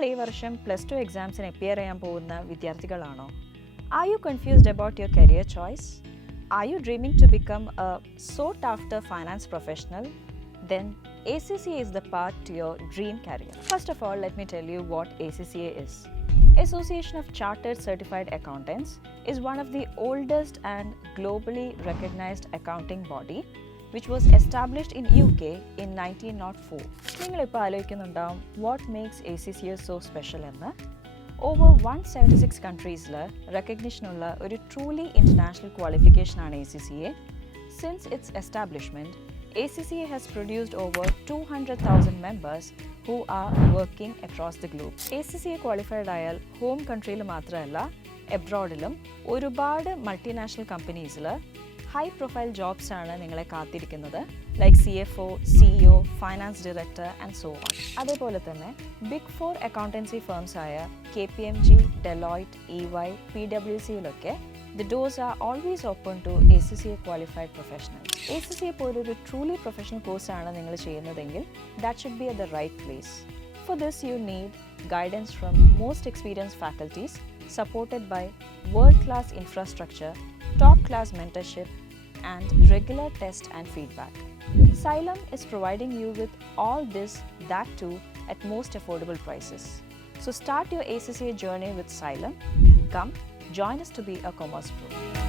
നിങ്ങൾ ഈ വർഷം +2 എക്സാംസിന് അപ്പിയർ ചെയ്യാൻ പോകുന്ന വിദ്യാർത്ഥികളാണോ? Are you confused about your career choice? Are you dreaming to become a sought-after finance professional? Then ACCA is the path to your dream career. First of all, let me tell you what ACCA is. Association of Chartered Certified Accountants is one of the oldest and globally recognized accounting body which was established in UK in 1904. നിങ്ങളിപ്പോൾ ആലോചിക്കുന്നുണ്ടാവും what makes ACCA so special എന്ന്. Over 176 countries recognition ഉള്ള ഒരു truly international qualification ആണ് ACCA. Since its establishment, ACCA has produced over 200,000 members who are working across the globe. ACCA qualified ആയാൽ home countryയിൽ മാത്രമല്ല abroadലും ഒരുപാട് multinational companiesൽ high profile jobs ആണ് നിങ്ങളെ കാത്തിരിക്കുന്നത്, like CFO, CEO, Finance Director and so on. അതേപോലെ തന്നെ Big 4 accountancy firms ആയ KPMG, Deloitte, EY, PwCയിലൊക്കെ the doors are always open to ACCA qualified professionals. ACCA പോലൊരു truly professional course ആണ് നിങ്ങൾ ചെയ്യുന്നതെങ്കിൽ that should be at the right place. For this you need guidance from most experienced faculties supported by world-class infrastructure, top-class mentorship and regular test and feedback. Xylem is providing you with all this, that too, at most affordable prices. So start your ACCA journey with Xylem. Come, join us to be a Commerce Pro.